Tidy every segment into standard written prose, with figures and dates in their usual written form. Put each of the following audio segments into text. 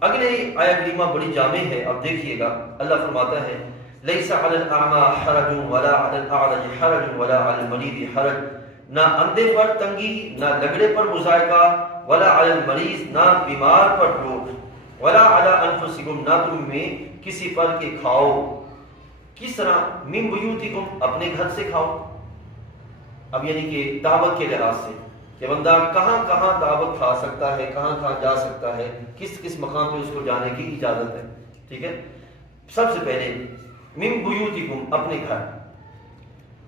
اگلے آیت کریمہ بڑی جامع ہے، اب دیکھیے گا، اللہ فرماتا ہے لیس علی الاعمى حرج ولا علی الاعرج حرج ولا علی المریض حرج، نہ اندھے پر تنگی، نہ لگڑے پر مذائقہ، ولا علی المریض، نہ بیمار پر روک، ولا علی انفسکم، نہ تم میں کسی پر کہ کھاؤ۔ کس طرح؟ من بیوتکم، اپنے گھر سے کھاؤ۔ اب یعنی کہ دعوت کے لحاظ سے کہ بندہ کہاں کہاں دعوت کھا سکتا ہے، کہاں کہاں جا سکتا ہے، کس کس مقام پہ اس کو جانے کی اجازت ہے، ٹھیک ہے۔ سب سے پہلے من بیوتکم، اپنے گھر،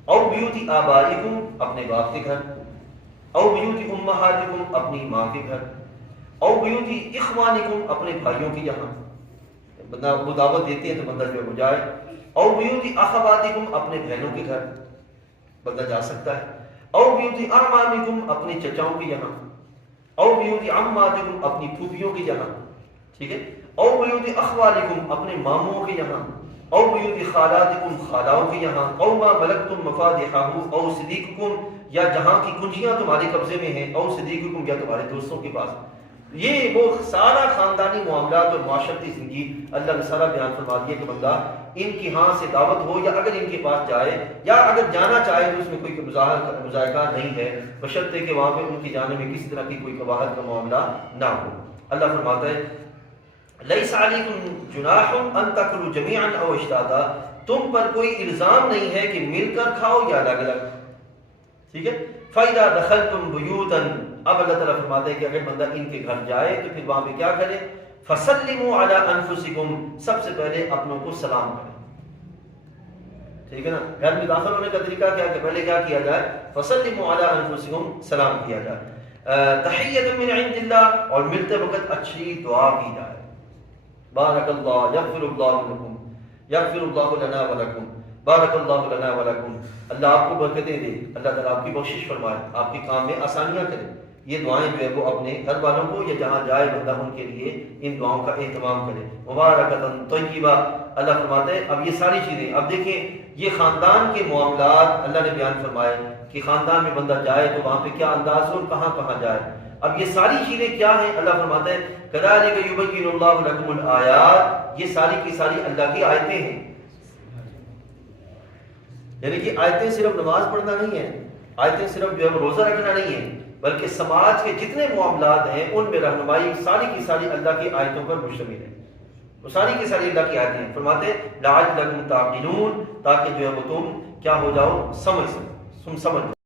او بیوت آبائکم، اپنے باپ کے گھر، او بیوت امہاتکم، اپنی ماں کے گھر، او بیوت اخوانکم، اپنے بھائیوں کی یہاں، بندہ وہ دعوت دیتے ہیں تو بندہ جو ہے وہ جائے، او بیوت اخواتکم، اپنے بہنوں کے گھر بندہ جا سکتا ہے، او بیوت اعمامکم، اپنے چچاؤں کے یہاں، او بیوت عماتکم، اپنی پھوپھیوں کے یہاں، ٹھیک ہے، او بیوت اخوالکم، اپنے ماموں کے یہاں، او بیوت خالاتکم، خالاؤں کے یہاں، او ما ملکتم مفاتحہ، او صدیقکم، یا جہاں کی کنجیاں تمہارے قبضے میں ہیں، او صدیقکم، یا تمہارے دوستوں کے پاس۔ یہ وہ سارا خاندانی معاملات اور معاشرتی زندگی اللہ نے سارا بیان فرما دیا کہ بندہ ان کی ہاں سے دعوت ہو، یا اگر ان کے پاس جائے یا اگر جانا چاہے تو اس میں کوئی مذائقہ نہیں ہے، بشرطے کہ وہاں پہ ان کی جانے میں کسی طرح کی کوئی قباحت کا معاملہ نہ ہو۔ اللہ فرماتا ہے لیس علیکم جناح ان تاکلوا جمیعا او اشتاتا، تم پر کوئی الزام نہیں ہے کہ مل کر کھاؤ یا الگ الگ، ٹھیک ہے۔ فَإِذَا دَخَلْتُمْ بُيُوتًا، اب اللہ تعالیٰ فرماتے ہیں کہ اگر بندہ ان کے گھر جائے تو پھر وہاں پہ کیا کرے؟ فَسَلِّمُوا عَلَىٰ أَنفُسِكُمْ، سب سے پہلے اپنوں کو سلام کریں، ٹھیک ہے نا۔ گھر میں داخل ہونے کا طریقہ کیا کہ پہلے کیا کیا جائے؟ فَسَلِّمُوا عَلَىٰ أَنفُسِكُمْ، سلام کیا جائے، تحیۃ من عند اللہ، اور ملتے وقت اچھی دعا کی جائے، بارک اللہ، یغفر اللہ لکم، یغفر اللہ لنا ولکم، بارک اللہ لنا ولکم، اللہ آپ کو برکتیں دے، اللہ تعالیٰ آپ کی بخشش فرمائے، آپ کے کام میں آسانیاں کرے۔ یہ دعائیں جو ہے وہ اپنے گھر والوں کو یا جہاں جائے بندہ ان کے لیے ان دعاؤں کا اہتمام کرے۔ مبارکۃ طیبہ، اللہ فرماتے ہیں اب یہ ساری چیزیں، اب دیکھیں یہ خاندان کے معاملات اللہ نے بیان فرمائے کہ خاندان میں بندہ جائے تو وہاں پہ کیا انداز ہو اور کہاں کہاں جائے۔ اب یہ ساری چیزیں کیا ہیں؟ اللہ فرماتے ہیں کذالک یبین اللہ لکم الآیات، یہ ساری کی ساری اللہ کی آیتیں ہیں، یعنی کہ آیتیں صرف نماز پڑھنا نہیں ہے، آیتیں صرف جو ہے وہ روزہ رکھنا نہیں ہے، بلکہ سماج کے جتنے معاملات ہیں ان میں رہنمائی ساری کی ساری اللہ کی آیتوں پر مشتمل ہے، وہ ساری کی ساری اللہ کی آیتیں ہیں۔ فرماتے ہیں لعلکم تعقلون، تاکہ جو ہے وہ تم کیا ہو جاؤ، سمجھ